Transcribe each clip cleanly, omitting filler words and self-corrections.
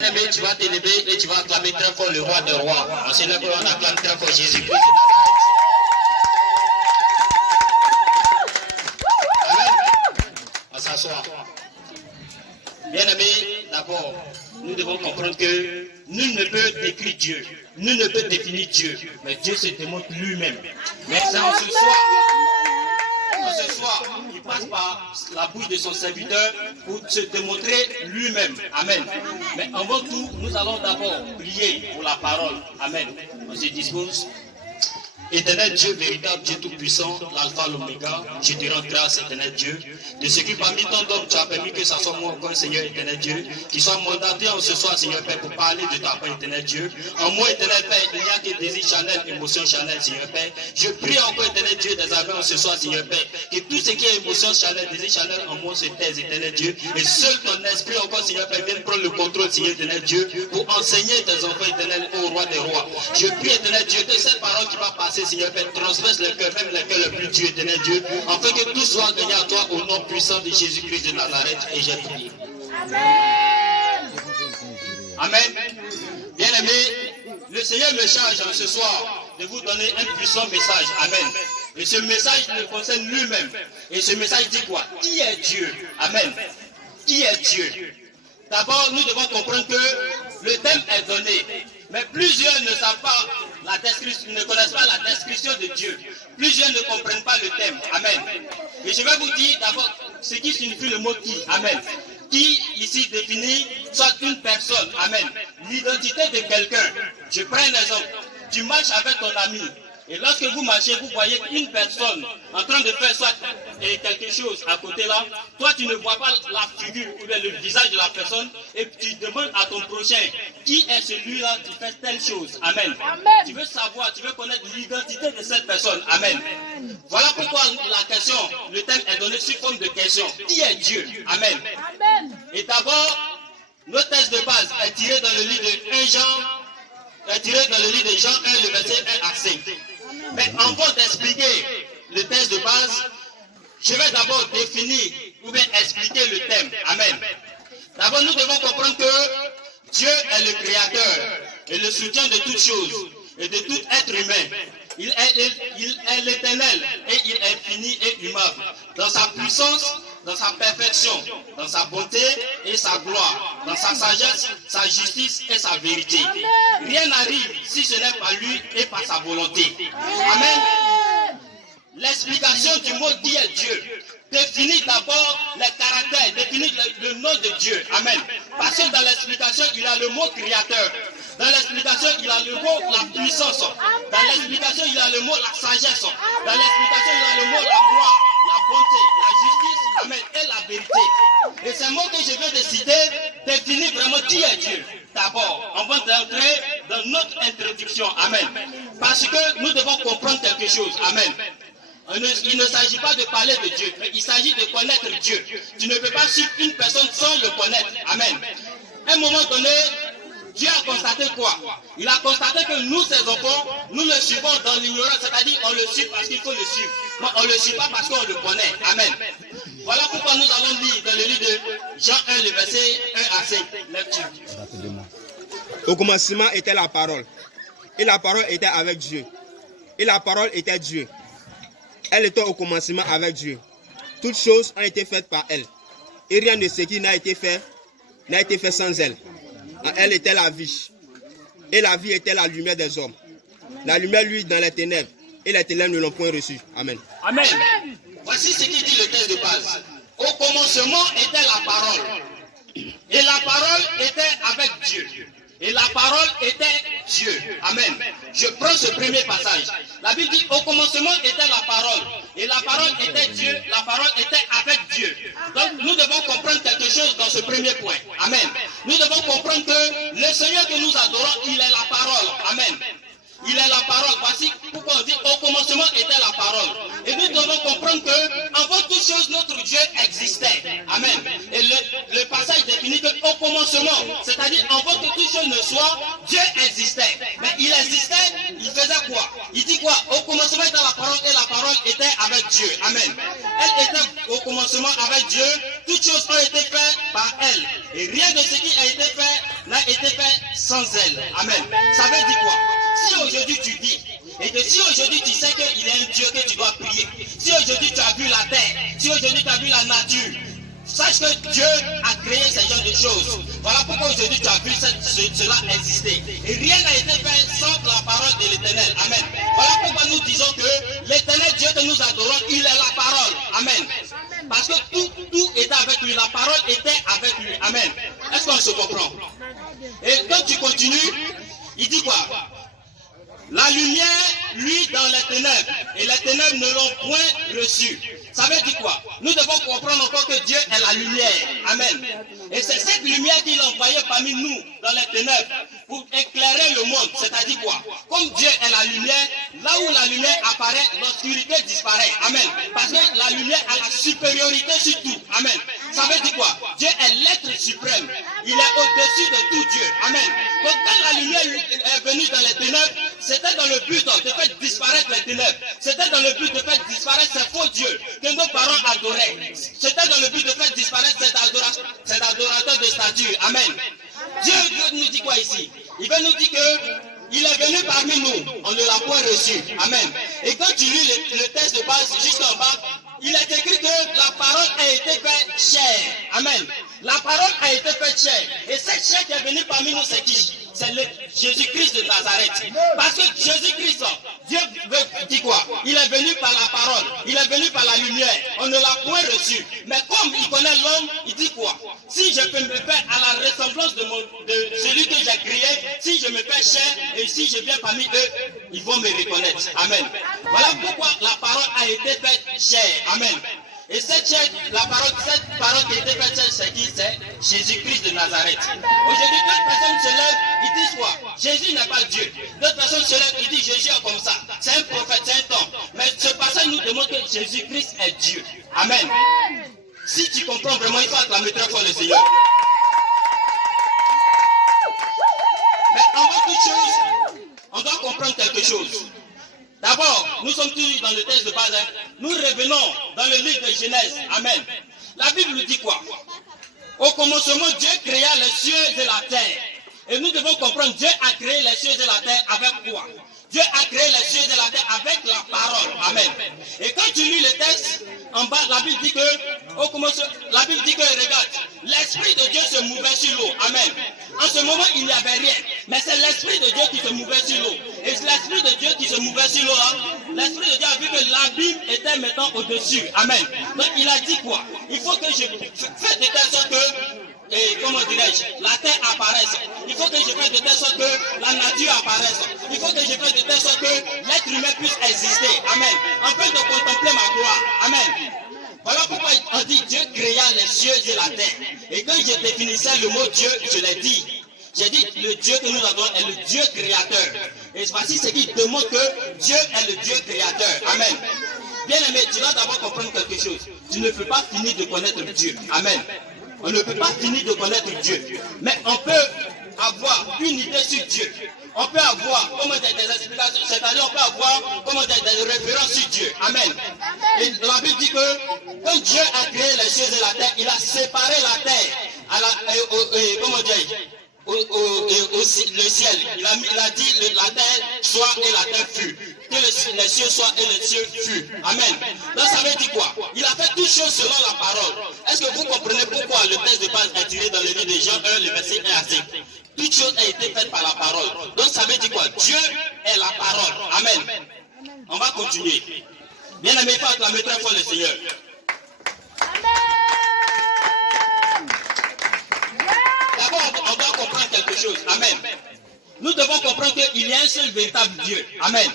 Bien-aimé, tu vas t'élever et tu vas acclamer très fort le roi des rois. On célèbre, on acclame très fort Jésus-Christ de Nazareth. Amen. On s'assoit. Bien-aimé, d'abord, nous devons comprendre que nul ne peut décrire Dieu, nul ne peut définir Dieu, mais Dieu se démontre lui-même. Mais c'est en ce soir, il passe par la bouche de son serviteur pour se démontrer lui-même. Amen. Mais avant tout, nous allons d'abord prier pour la parole. Amen. On se dispose. Éternel Dieu, véritable Dieu tout-puissant, l'alpha, l'oméga, je te rends grâce, éternel Dieu, de ce que parmi tant d'hommes tu as permis que ça soit moi encore, Seigneur éternel Dieu, qui soit mandaté en ce soir, Seigneur Père, pour parler de ta part, éternel Dieu. En moi, éternel Père, il n'y a que désir charnel, émotion charnelle, Seigneur Père. Je prie encore, éternel Dieu, des aveux en ce soir, Seigneur Père, que tout ce qui est émotion charnelle, désir charnel en moi se taise, éternel Dieu, et seul ton esprit encore, Seigneur Père, vienne prendre le contrôle, Seigneur éternel Dieu, pour enseigner tes enfants, éternel, au roi des rois. Je prie, éternel Dieu, que cette parole qui va passer, Seigneur Père, transverse le cœur, même le cœur le plus Dieu, éternel Dieu, afin que tout soit gagné à toi au nom puissant de Jésus-Christ de Nazareth. Et j'ai prié. Amen. Amen. Bien-aimé, le Seigneur me charge ce soir de vous donner un puissant message. Amen. Et ce message le concerne lui-même. Et ce message dit quoi? Qui est Dieu? Amen. Qui est Dieu? D'abord, nous devons comprendre que le thème est donné. Mais plusieurs ne savent pas la description, ne connaissent pas la description de Dieu. Plusieurs ne comprennent pas le thème. Amen. Et je vais vous dire d'abord ce qui signifie le mot qui. Amen. Qui ici définit soit une personne. Amen. L'identité de quelqu'un. Je prends un exemple. Tu marches avec ton ami. Et lorsque vous marchez, vous voyez une personne en train de faire soit quelque chose à côté là. Toi, tu ne vois pas la figure ou bien le visage de la personne. Et tu demandes à ton prochain, qui est celui-là qui fait telle chose. Amen. Amen. Tu veux savoir, tu veux connaître l'identité de cette personne. Amen. Amen. Voilà pourquoi la question, le thème est donné sous forme de question. Qui est Dieu? Amen. Amen. Et d'abord, notre texte de base est tiré dans le livre de 1 Jean, est tiré dans le livre de Jean 1, le verset 1 à 5. Mais avant d'expliquer le texte de base, je vais d'abord définir ou bien expliquer le thème. Amen. D'abord, nous devons comprendre que Dieu est le créateur et le soutien de toutes choses et de tout être humain. Il est l'éternel et il est fini et immeuble. Dans sa puissance, dans sa perfection, dans sa bonté et sa gloire, dans sa sagesse, sa justice et sa vérité. Rien n'arrive si ce n'est pas lui et par sa volonté. Amen. L'explication du mot qui est Dieu définit d'abord les caractères, définit le nom de Dieu. Amen. Parce que dans l'explication, il a le mot créateur. Dans l'explication, il a le mot la puissance. Dans l'explication, il a le mot la sagesse. Dans l'explication, il a le mot la gloire, la bonté, la justice, amen, et la vérité. Et ces mots que je viens de citer définissent vraiment qui est Dieu. D'abord, on va entrer dans notre introduction. Amen. Parce que nous devons comprendre quelque chose. Amen. Il ne s'agit pas de parler de Dieu, mais il s'agit de connaître Dieu. Tu ne peux pas suivre une personne sans le connaître. Amen. À un moment donné, Dieu a constaté quoi? Il a constaté que nous, ses enfants, nous le suivons dans l'ignorance, c'est-à-dire on le suit parce qu'il faut le suivre. Mais on ne le suit pas parce qu'on le connaît. Amen. Voilà pourquoi nous allons lire dans le livre de Jean 1, le verset 1 à 5. Lecture. Au commencement était la parole. Et la parole était avec Dieu. Et la parole était Dieu. Elle était au commencement avec Dieu. Toutes choses ont été faites par elle. Et rien de ce qui n'a été fait sans elle. En elle était la vie. Et la vie était la lumière des hommes. La lumière luit dans les ténèbres. Et les ténèbres ne l'ont point reçue. Amen. Amen. Voici ce qui dit le texte de base. Au commencement était la parole. Et la parole était avec Dieu. Et la parole était Dieu. Amen. Je prends ce premier passage. La Bible dit, au commencement était la parole. Et la parole était Dieu. La parole était avec Dieu. Donc nous devons comprendre quelque chose dans ce premier point. Amen. Nous devons comprendre que le Seigneur que nous adorons, il est la parole. Amen. Il est la parole. Voici pourquoi on dit au commencement était la parole. Et nous devons comprendre que avant toute chose, notre Dieu existait. Amen. Et le passage définit qu'au commencement, c'est-à-dire avant que toute chose ne soit, Dieu existait. Mais il existait, il faisait quoi? Il dit quoi? Au commencement était la parole et la parole était avec Dieu. Amen. Elle était au commencement avec Dieu. Toutes choses ont été faites par elle. Et rien de ce qui a été fait n'a été fait sans elle. Amen. Ça veut dire quoi? Si aujourd'hui tu dis, et que si aujourd'hui tu sais qu'il y a un Dieu que tu dois prier, si aujourd'hui tu as vu la terre, si aujourd'hui tu as vu la nature, sache que Dieu a créé ce genre de choses. Voilà pourquoi aujourd'hui tu as vu cela exister. Et rien n'a été fait sans la parole de l'Éternel. Amen. Voilà pourquoi nous disons que l'Éternel Dieu que nous adorons, il est la parole. Amen. Parce que tout était avec lui. La parole était avec lui. Amen. Est-ce qu'on se comprend? Et quand tu continues, il dit quoi? La lumière, lui, dans les ténèbres, et les ténèbres ne l'ont point reçu. Ça veut dire quoi? Nous devons comprendre encore que Dieu est la lumière. Amen. Et c'est cette lumière qu'il a envoyée parmi nous, dans les ténèbres, pour éclairer le monde. C'est-à-dire quoi? Comme Dieu est la lumière, là où la lumière apparaît, l'obscurité disparaît. Amen. Parce que la lumière a la supériorité sur tout. Amen. Ça veut dire quoi? Dieu est l'être suprême. Il est au-dessus de tout Dieu. Amen. Donc quand la lumière est venue dans les ténèbres, c'était dans le but de faire disparaître les ténèbres. C'était dans le but de faire disparaître ces faux dieux que nos parents adoraient. C'était dans le but de faire disparaître cet adorateur de statue. Amen. Dieu nous dit quoi ici? Il veut nous dire que il est venu parmi nous. On ne l'a point reçu. Amen. Et quand tu lis le texte de base juste en bas, il est écrit que la parole a été faite chair. Amen. La parole a été faite chair. Et cette chair qui est venue parmi nous, c'est qui? C'est le Jésus-Christ de Nazareth. Parce que Jésus-Christ, Dieu dit quoi? Il est venu par la parole. Il est venu par la lumière. On ne l'a point reçu. Mais comme il connaît l'homme, il dit quoi? Si je peux me faire à la ressemblance de celui que j'ai créé, si je me fais chair et si je viens parmi eux, ils vont me reconnaître. Amen. Voilà pourquoi la parole a été faite chair. Amen. Et cette parole qui a été faite chair, c'est qui? C'est Jésus-Christ de Nazareth. Aujourd'hui, d'autres personnes se lèvent, ils disent quoi? Jésus n'est pas Dieu. D'autres personnes se lèvent, ils disent Jésus est comme ça. C'est un prophète, c'est un homme. Mais ce passage nous démontre que Jésus-Christ est Dieu. Amen. Si tu comprends vraiment, il faut acclamer très fort le Seigneur. Mais avant toute chose, on doit comprendre quelque chose. D'abord, nous sommes toujours dans le texte de base. Nous revenons dans le livre de Genèse. Amen. La Bible nous dit quoi? Au commencement, Dieu créa les cieux et la terre. Et nous devons comprendre, Dieu a créé les cieux et la terre avec quoi? Dieu a créé les cieux et la terre avec la parole. Amen. Et quand tu lis le texte, en bas, la Bible dit que, regarde, l'Esprit de Dieu se mouvait sur l'eau. Amen. En ce moment, il n'y avait rien. Mais c'est l'Esprit de Dieu qui se mouvait sur l'eau. Et c'est l'Esprit de Dieu qui se mouvait sur l'eau. L'Esprit de Dieu a vu que l'abîme était maintenant au-dessus. Amen. Donc il a dit quoi? Il faut que je fasse de telle sorte que, comment dirais-je, la terre apparaisse. Il faut que je fasse de telle sorte que la nature apparaisse. Il faut que je fasse de telle sorte que l'être humain puisse exister. Amen. Afin de contempler ma gloire. Amen. Voilà pourquoi on dit Dieu créa les cieux et la terre. Et quand je définissais le mot Dieu, je l'ai dit. J'ai dit le Dieu que nous avons est le Dieu créateur. Et voici ce qui démontre que Dieu est le Dieu créateur. Amen. Bien aimé, tu dois d'abord comprendre quelque chose. Tu ne peux pas finir de connaître Dieu. Amen. On ne peut pas finir de connaître Dieu. Mais on peut avoir une idée sur Dieu. On peut avoir des explications, c'est-à-dire on peut avoir des références sur Dieu. Amen. Et la Bible dit que quand Dieu a créé les cieux et la terre, il a séparé la terre le ciel. Il a dit la terre soit et la terre fut. Que les cieux soient et les cieux fut. Amen. Donc ça veut dire quoi? Il a fait toutes choses selon la parole. Est-ce que vous comprenez pourquoi le texte de base est tiré dans le livre de Jean 1, le verset 1 à 5? Toutes choses ont été faites par la parole. Donc ça veut dire quoi? Dieu est la parole. Amen. On va continuer. Bien aimé, il faut acclamer très fort le Seigneur. D'abord, on doit comprendre quelque chose. Amen. Nous devons comprendre qu'il y a un seul véritable Dieu. Amen.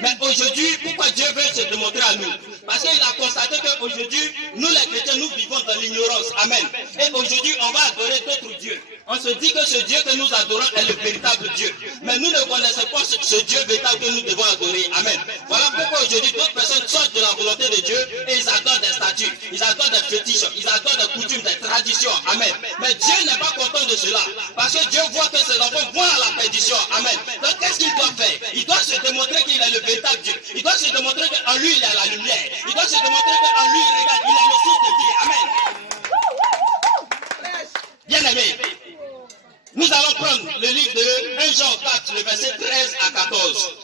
Mais aujourd'hui, pourquoi Dieu veut se démontrer à nous? Parce qu'il a constaté qu'aujourd'hui, nous les chrétiens, nous vivons dans l'ignorance. Amen. Et aujourd'hui, on va adorer d'autres dieux. On se dit que ce Dieu que nous adorons est le véritable Dieu. Mais nous ne connaissons pas ce Dieu véritable que nous devons adorer. Amen. Voilà pourquoi aujourd'hui, d'autres personnes sortent de la volonté de Dieu et ils adorent des statues, ils adorent des fétiches, ils adorent des coutumes, des traditions. Amen. Mais Dieu n'est pas content de cela. Parce que Dieu voit que ses enfants vont à la perdition. Amen. Donc qu'est-ce qu'il doit faire? Il doit se démontrer démontrer qu'il est le véritable Dieu. Il doit se démontrer qu'en lui, il y a la lumière. Il doit se démontrer qu'en lui, regarde, il est le Fils de Dieu. Amen. Bien-aimés, nous allons prendre le livre de 1 Jean 4, le verset 13 à 14.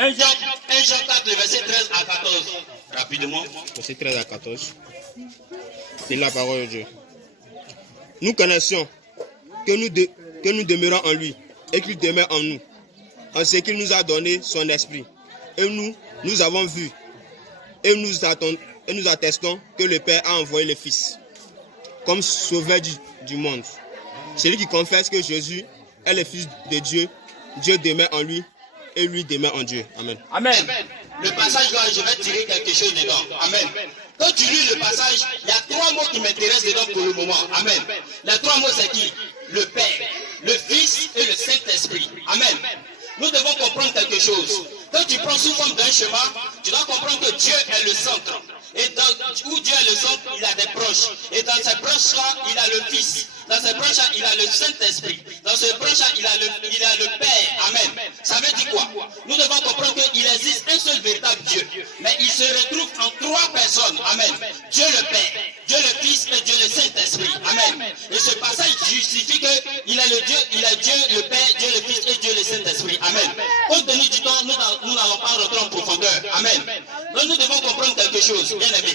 1 Jean 4, le verset 13 à 14. Rapidement. Verset 13 à 14. C'est la parole de Dieu. Nous connaissons que nous demeurons en lui et qu'il demeure en nous, en ce qu'il nous a donné son esprit. Et nous avons vu et nous attestons que le Père a envoyé le Fils comme sauveur du monde. Celui qui confesse que Jésus est le Fils de Dieu, Dieu demeure en lui et lui demeure en Dieu. Amen. Amen. Le passage là, je vais tirer quelque chose dedans. Amen. Quand tu lis le passage, il y a 3 mots qui m'intéressent dedans pour le moment. Amen. Les 3 mots, c'est qui? Le Père, le Fils et le Saint-Esprit. Amen. Nous devons comprendre quelque chose. Quand tu prends sous forme d'un schéma, tu dois comprendre que Dieu est le centre. Et où Dieu est le centre, il a des branches. Et dans ces branches-là, il a le Fils. Dans ces branches-là, il a le Saint-Esprit. Dans ces branches-là, il a le Père. Amen. Ça veut dire quoi? Nous devons comprendre qu'il existe un seul véritable Dieu. Mais il se retrouve en 3 personnes. Amen. Dieu le Père, Dieu le Fils et Dieu le Saint-Esprit. Amen. Et ce passage justifie qu'il est le Dieu, il est Dieu le Père, Dieu le Fils et Dieu le Saint-Esprit. Amen. Compte tenu du temps, nous n'allons pas rentrer en profondeur. Amen. Donc nous devons comprendre quelque chose, bien aimé.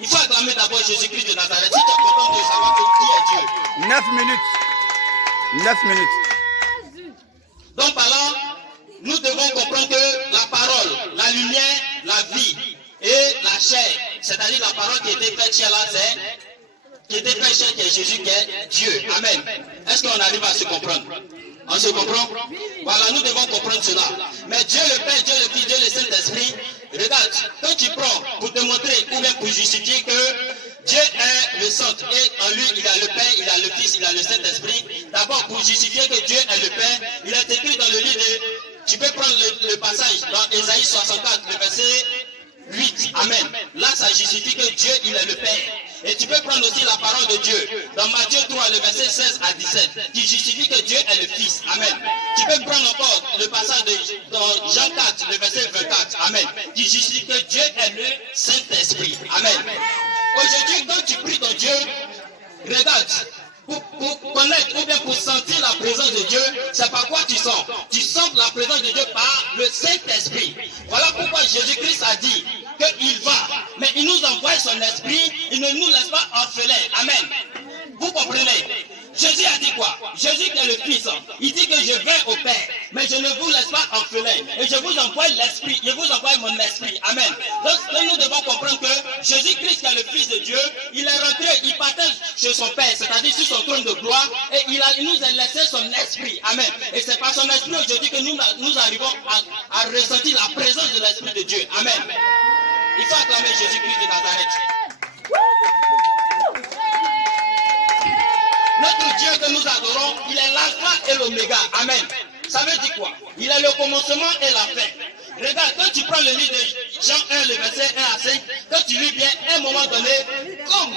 Il faut acclamer d'abord Jésus-Christ de Nazareth. Si tu es content de savoir que qui est Dieu. 9 minutes. 9 minutes. Donc par là, nous devons comprendre que la parole, la lumière, la vie et la chair, c'est-à-dire la parole qui était faite chez là, qui était faite chez qui est Jésus, qui est Dieu. Amen. Est-ce qu'on arrive à se comprendre? On se comprend? Voilà, nous devons comprendre cela. Mais Dieu le Père, Dieu le Fils, Dieu le Saint-Esprit, regarde, quand tu prends pour te montrer ou bien pour justifier que Dieu est le centre et en lui il a le Père, il a le Fils, il a le Saint-Esprit, d'abord pour justifier que Dieu est le Père, il est écrit dans le livre de... Tu peux prendre le passage dans Ésaïe 64, le verset 8. Amen. Là, ça justifie que Dieu, il est le Père. Et tu peux prendre aussi la parole de Dieu dans Matthieu 3, le verset 16 à 17, qui justifie que Dieu est le Fils. Amen. Tu peux prendre encore le passage dans Jean 4, le verset 24. Amen. Qui justifie que Dieu est le Saint-Esprit. Amen. Aujourd'hui, quand tu pries ton Dieu, regarde, pour connaître ou bien pour sentir la présence de Dieu, c'est par quoi tu sens? Tu sens la présence de Dieu par le Saint-Esprit. Voilà pourquoi Jésus-Christ a dit qu'il va, mais il nous envoie son esprit, il ne nous laisse pas orphelins. Amen. Vous comprenez? Jésus a dit quoi? Jésus qui est le Fils, il dit que je vais au Père, mais je ne vous laisse pas orphelins. Et je vous envoie l'Esprit, je vous envoie mon esprit. Amen. Donc nous devons comprendre que Jésus-Christ qui est le Fils de Dieu, il est rentré, il partage chez son Père, c'est-à-dire sur son trône de gloire, et il nous a laissé son esprit. Amen. Et c'est par son esprit aujourd'hui que nous arrivons à ressentir la présence de l'Esprit de Dieu. Amen. Il faut acclamer Jésus-Christ de Nazareth. Notre Dieu que nous adorons, il est l'alpha et l'oméga. Amen. Ça veut dire quoi? Il est le commencement et la fin. Regarde, quand tu prends le livre de Jean 1, le verset 1 à 5, quand tu lis bien, à un moment donné, comme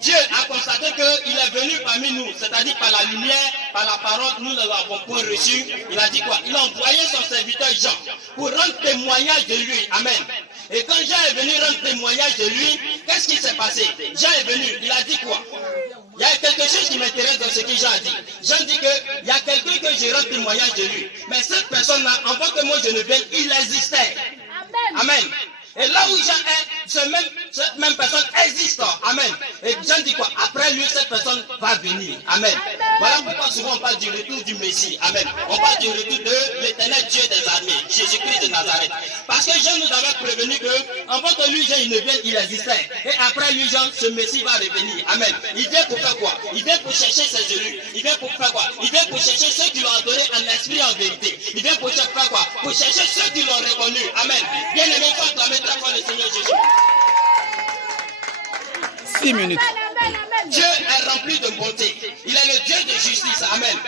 Dieu a constaté qu'il est venu parmi nous, c'est-à-dire par la lumière, par la parole, nous ne l'avons point reçu. Il a dit quoi? Il a envoyé son serviteur Jean pour rendre témoignage de lui. Amen. Et quand Jean est venu rendre témoignage de lui, qu'est-ce qui s'est passé? Jean est venu, il a dit quoi? Il y a quelque chose qui m'intéresse dans ce que Jean a dit. Jean dit qu'il y a quelqu'un que je rends témoignage de lui. Mais cette personne-là, avant que moi je ne vienne, il existait. Amen. Et là où Jean est, cette même personne existe. Amen. Et Jean dit quoi? Après lui, cette personne va venir. Amen. Voilà pourquoi souvent on parle du retour du Messie. Amen. On parle du retour de l'éternel Dieu des armées, Jésus-Christ de Nazareth. Parce que Jean nous avait prévenu que avant que lui, Jean, il ne vienne, il existait. Et après lui, Jean, ce Messie va revenir. Amen. Il vient pour faire quoi? Il vient pour chercher ses élus. Il vient pour faire quoi? Il vient pour chercher ceux qui l'ont adoré en esprit et en vérité. Il vient pour faire quoi? Pour chercher ceux qui l'ont reconnu. Amen. Bien aimé, il faut acclamer très fort le Seigneur Jésus. 6 minutes. Dieu est rempli de bonté. Il est le Dieu de justice. Amen.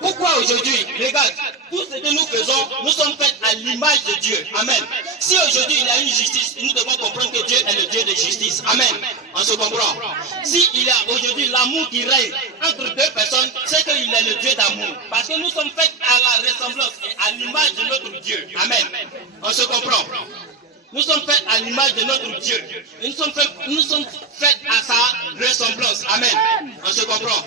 Pourquoi aujourd'hui, regarde, tout ce que nous faisons, nous sommes faits à l'image de Dieu. Amen. Si aujourd'hui il y a une justice, nous devons comprendre que Dieu est le Dieu de justice. Amen. On se comprend. S'il y a aujourd'hui l'amour qui règne entre deux personnes, c'est qu'il est le Dieu d'amour. Parce que nous sommes faits à la ressemblance et à l'image de notre Dieu. Amen. On se comprend. Nous sommes faits à l'image de notre Dieu. Nous sommes faits à sa ressemblance. Amen. On se comprend.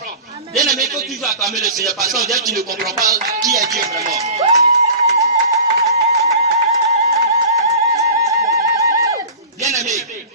Bien aimé, il faut toujours acclamer le Seigneur parce qu'on dirait que tu ne comprends pas qui est Dieu vraiment. Bien aimé,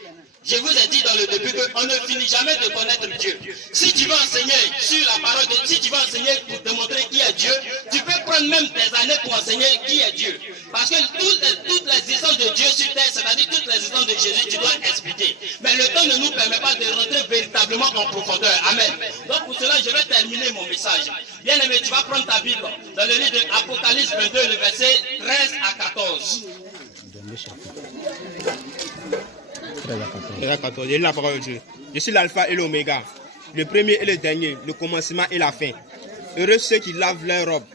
je vous ai dit dans le début qu'on ne finit jamais de connaître Dieu. Si tu veux enseigner sur la parole de Dieu, si tu veux enseigner pour te montrer qui est Dieu, tu peux prendre même des années pour enseigner qui est Dieu. Parce que toutes les existences de Dieu sur terre, c'est-à-dire toutes les existences de Jésus, tu dois expliquer. Mais le temps ne nous permet pas de rentrer véritablement en profondeur. Amen. Donc pour cela, je vais terminer mon message. Bien aimé, tu vas prendre ta Bible dans le livre de Apocalypse 22, le verset 13 à 14. Verset 14, j'ai la parole de Dieu. Je suis l'alpha et l'oméga, le premier et le dernier, le commencement et la fin. Heureux ceux qui lavent leurs robes,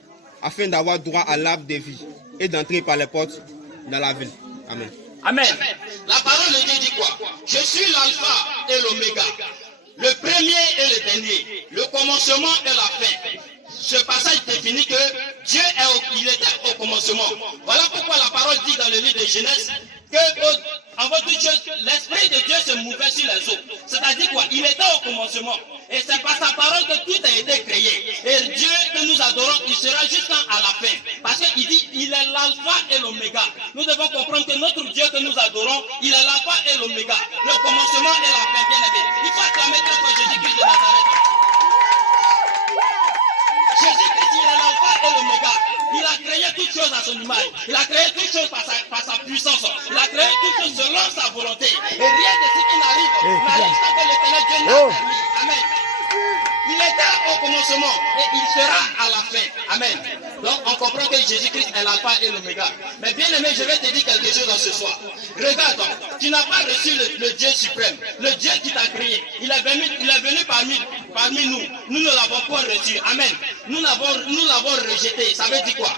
afin d'avoir droit à l'arbre de vie et d'entrer par les portes dans la ville. Amen. Amen. La parole de Dieu dit quoi? Je suis l'alpha et l'oméga, le premier et le dernier, le commencement et la fin. Ce passage définit que Dieu il était au commencement. Voilà pourquoi la parole dit dans le livre de Genèse que avant toute chose, l'Esprit de Dieu se mouvait sur les eaux. C'est-à-dire quoi? Il était au commencement. Et c'est par sa parole que tout a été créé. Et Dieu que nous adorons, il sera jusqu'à la fin. Parce qu'il dit, il est l'alpha et l'oméga. Nous devons comprendre que notre Dieu que nous adorons, il est l'alpha et l'oméga. Le commencement et la fin, bien aimé. Il faut acclamer très fort Jésus-Christ de Nazareth. Jésus-Christ, il est l'alpha et l'oméga. Il a créé toutes choses à son image. Il a créé toutes choses par sa puissance. Il a créé toutes choses selon sa volonté. Et rien de ce qui n'arrive sans que l'éternel Dieu n'a permis. Amen. Il était au commencement et il sera à la fin. Amen. Donc on comprend que Jésus-Christ est l'alpha et l'oméga. Mais bien aimé, je vais te dire quelque chose dans ce soir. Regarde, tu n'as pas reçu le Dieu suprême, le Dieu qui t'a créé. Il est venu parmi nous. Nous ne l'avons pas reçu. Amen. Nous l'avons rejeté. Ça veut dire quoi?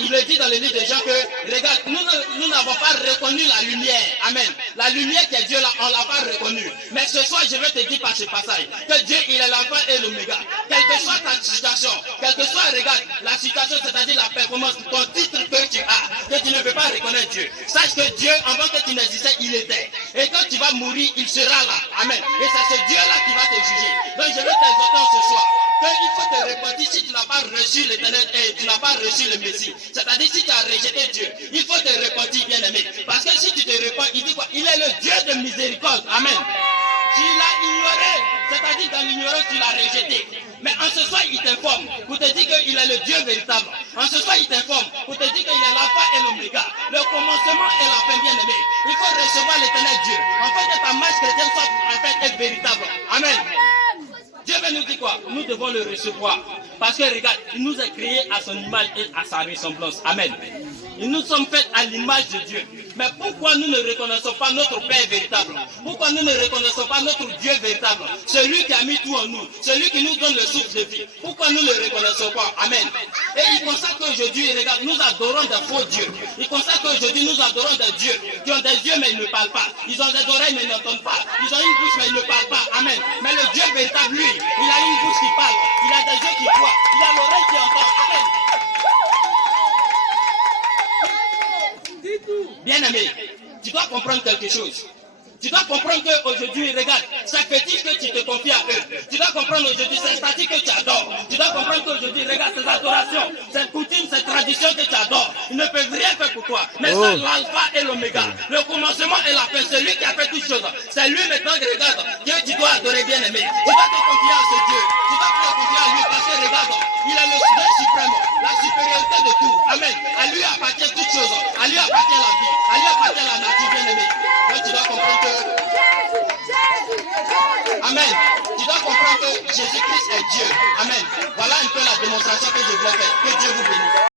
Il le dit dans le livre de Jean que, regarde, nous n'avons pas reconnu la lumière. Amen. La lumière qui est Dieu là, on ne l'a pas reconnue. Mais ce soir, je vais te dire par ce passage que Dieu, il est l'alpha et l'oméga. Quelle que soit ta situation, quelle que soit, regarde, la situation, c'est-à-dire la performance, ton titre que tu as, que tu ne peux pas reconnaître Dieu. Sache que Dieu, avant que tu n'existais, il était. Et quand tu vas mourir, il sera là. Amen. Et c'est ce Dieu-là qui va te juger. Donc je vais t'exhorter ce soir qu'il faut te repentir si tu n'as pas reçu l'éternel et tu n'as pas reçu le Messie. C'est-à-dire si tu as rejeté Dieu, il faut te repentir, bien aimé. Parce que si tu te repens, il dit quoi? Il est le Dieu de miséricorde. Amen. Tu l'as ignoré, c'est-à-dire dans l'ignorance, tu l'as rejeté. Mais en ce soir, il t'informe pour te dire qu'il est le Dieu véritable. En ce soir, il t'informe pour te dire qu'il est l'alpha et l'oméga, le commencement et la fin, bien aimé. Il faut recevoir l'éternel Dieu. En fait, que ta marche chrétienne soit en fait être véritable. Amen. Dieu veut nous dire quoi? Nous devons le recevoir. Parce que regarde, il nous a créés à son image et à sa ressemblance. Amen. Et nous sommes faits à l'image de Dieu. Mais pourquoi nous ne reconnaissons pas notre Père véritable? Pourquoi nous ne reconnaissons pas notre Dieu véritable? Celui qui a mis tout en nous, celui qui nous donne le souffle de vie. Pourquoi nous ne le reconnaissons pas? Amen. Et il constate qu'aujourd'hui, regarde, nous adorons des faux dieux. Il constate qu'aujourd'hui, nous adorons des dieux qui ont des yeux mais ils ne parlent pas. Ils ont des oreilles mais ils n'entendent pas. Ils ont une bouche mais ils ne parlent pas. Amen. Mais le Dieu véritable, lui, il a une bouche qui parle. Il a des yeux qui voient. Il a l'oreille qui entend. Amen. Bien aimé, tu dois comprendre quelque chose. Tu dois comprendre qu'aujourd'hui, regarde, ces fétiches que tu te confies à eux. Tu dois comprendre aujourd'hui ces statues que tu adores. Tu dois comprendre qu'aujourd'hui, regarde, ces adorations, ces coutumes, ces traditions que tu adores, ils ne peuvent rien faire pour toi. Mais c'est l'alpha et l'oméga. Le commencement et la fin, c'est lui qui a fait toutes choses. C'est lui maintenant que regarde, que tu dois adorer, bien aimé. Tu dois te confier à ce Dieu. Tu dois te confier à lui parce que regarde, il est le Dieu suprême, la supériorité de tout. Amen. À lui appartient toutes choses. À lui appartient la vie. À lui appartient la nature, bien aimé. Donc tu dois comprendre que Amen. Tu dois comprendre que Jésus-Christ est Dieu. Amen. Voilà un peu la démonstration que je voulais faire. Que Dieu vous bénisse.